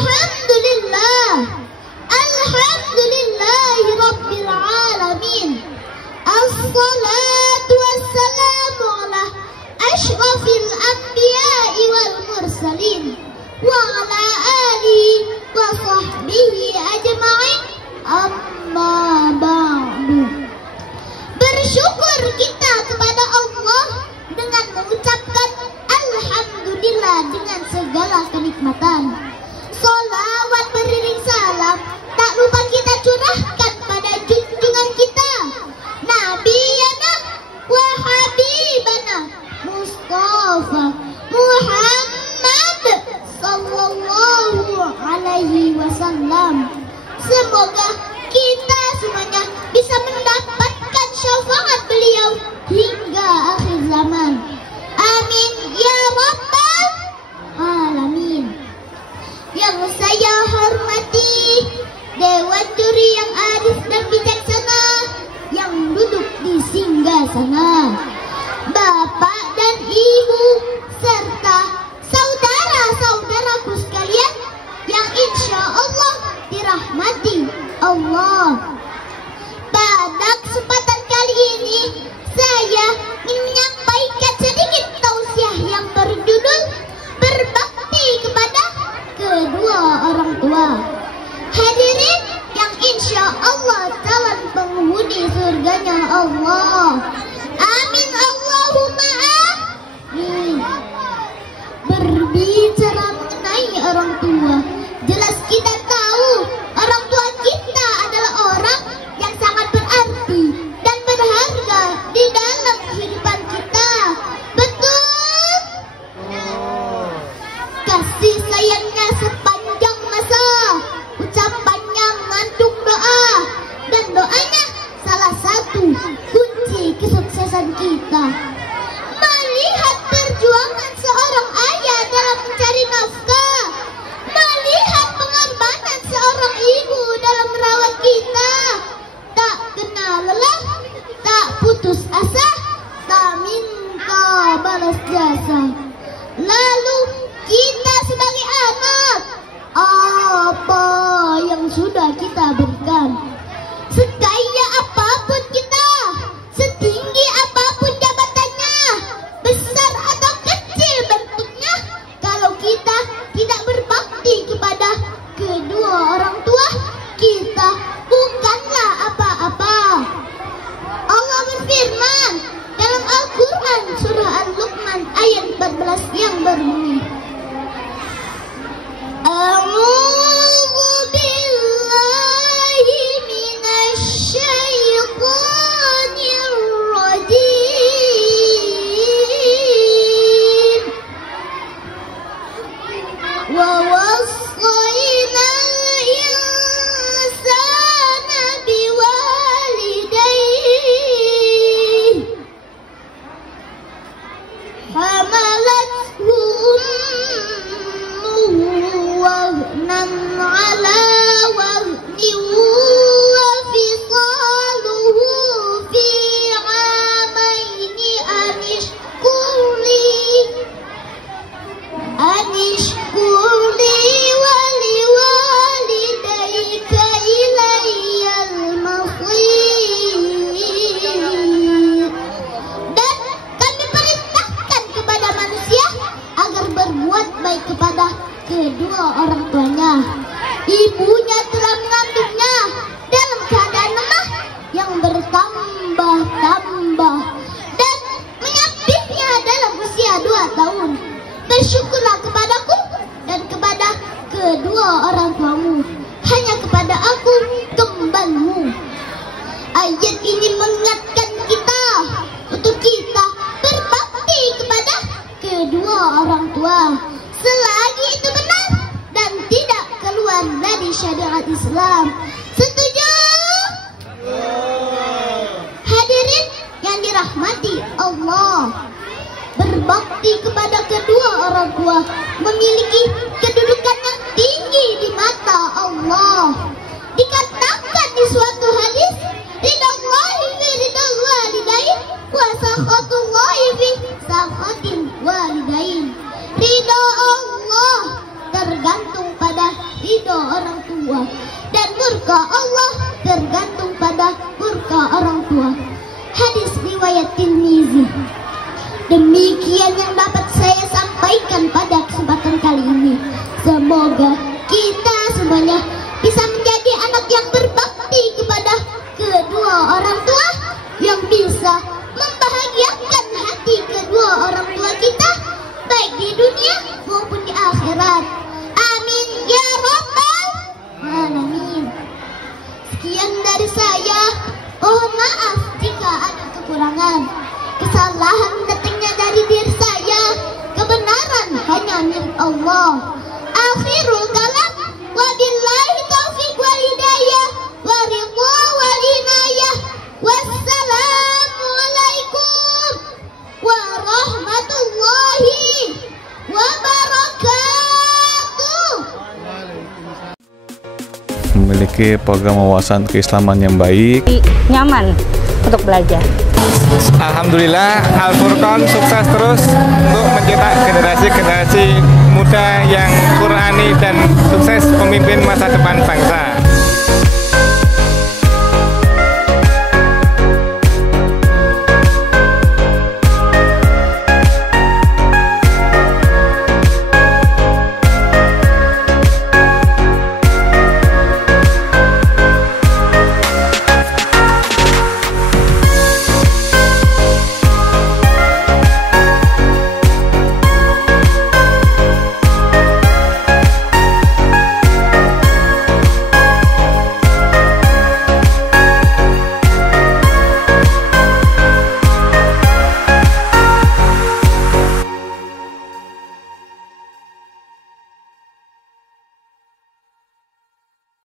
Alhamdulillah, alhamdulillahi rabbil alamin. Assalatu wassalamu ala ashrafil anbiya'i wal mursalin wa ala alihi wa sahbihi ajma'in. Amma ba'du. Bersyukur kita kepada Allah dengan mengucapkan alhamdulillah dengan segala kenikmatan. Sholawat beriring salam tak lupa kita curahkan pada junjungan kita, Nabiyana wa Habibana Mustafa Muhammad sallallahu alaihi wasallam. Semoga kita semuanya bisa mendapatkan syafaat beliau hingga akhir zaman. Amin ya rabbal alamin. Yang saya hormati Dewan Juri yang arif dan bijaksana yang duduk di singgasana, Bapak dan Ibu serta saudara-saudaraku sekalian yang insya Allah dirahmati Allah. Pada kesempatan kali ini saya ingin menyampaikan sedikit tausiah yang berjudul berbakti kepada kedua orang tua. Hadirin yang insya Allah calon penghuni surganya Allah. Amin Allahumma amin. Berbicara mengenai orang tua, jelas kita tahu orang tua kita adalah orang yang sangat berarti dan berharga di dalam kehidupan kita. Betul? Kasih sayangnya sepanjang masa, ucapannya mengandung doa, dan doanya salah satu kunci kesuksesan kita. Melihat perjuangan seorang ayah dalam mencari nafkah, melihat pengorbanan seorang ibu dalam merawat kita, tak kenal lelah, tak putus asa, tak minta balas jasa. Lalu kita sebagai anak, apa yang sudah kita berikan? Sekaya apapun kita, setinggi apapun jabatannya, besar atau kecil bentuknya, kalau kita tidak berbakti kepada kedua orang tua, kita bukanlah apa-apa. Allah berfirman dalam Al-Quran surah Al-Luqman ayat 14 yang berbunyi, A'udzu billahi minasy syaithanir rajim. Wa wassayna al-insana biwalidayhi hamalathu ummuhu wahnan ala wahnin wa fisaluhu fi 'amaini anishkurli wa liwalidayka ilayyal masir. Dan kami perintahkan kepada manusia agar berbuat baik kepada kedua orang tuanya. Ibunya telah mengandungnya dalam keadaan lemah yang bertambah-tambah dan mengabdinya dalam usia 2 tahun. Bersyukurlah kepadaku dan kepada kedua orang tuamu, hanya kepada aku kembalmu. Ayat ini mengingatkan kita untuk kita berbakti kepada kedua orang tua selagi itu benar dan tidak keluar dari syariat Islam. Setuju? Hadirin yang dirahmati Allah, berbakti kepada kedua orang tua memiliki kedudukan yang tinggi di mata Allah. Dikatakan di suatu hadis, ridallahi fi ridal walidain wa sakhatullahi fi sakhatil walidain. Ridha Allah tergantung pada ridho orang tua, dan murka Allah tergantung pada murka orang tua. Hadis riwayat Tirmizi. Demikian yang dapat saya sampaikan pada kesempatan kali ini. Semoga kita semuanya bisa menjadi anak yang berbakti kepada kedua orang tua, yang bisa membahagiakan hati kedua orang tua kita, baik di dunia maupun di akhirat. Amin ya rabbal alamin. Sekian dari saya. Mohon maaf jika ada kekurangan. Kesalahan datangnya dari diri saya. Kebenaran hanya milik Allah. Akhirul kalam. Wabillahi taufiq wal hidayah. Waridha wal inayah. Wassalamualaikum warahmatullahi wabarakatuh. Memiliki program wawasan keislaman yang baik, nyaman untuk belajar. Alhamdulillah, Al-Furqan sukses terus untuk mencetak generasi-generasi muda yang Qurani dan sukses pemimpin masa depan bangsa.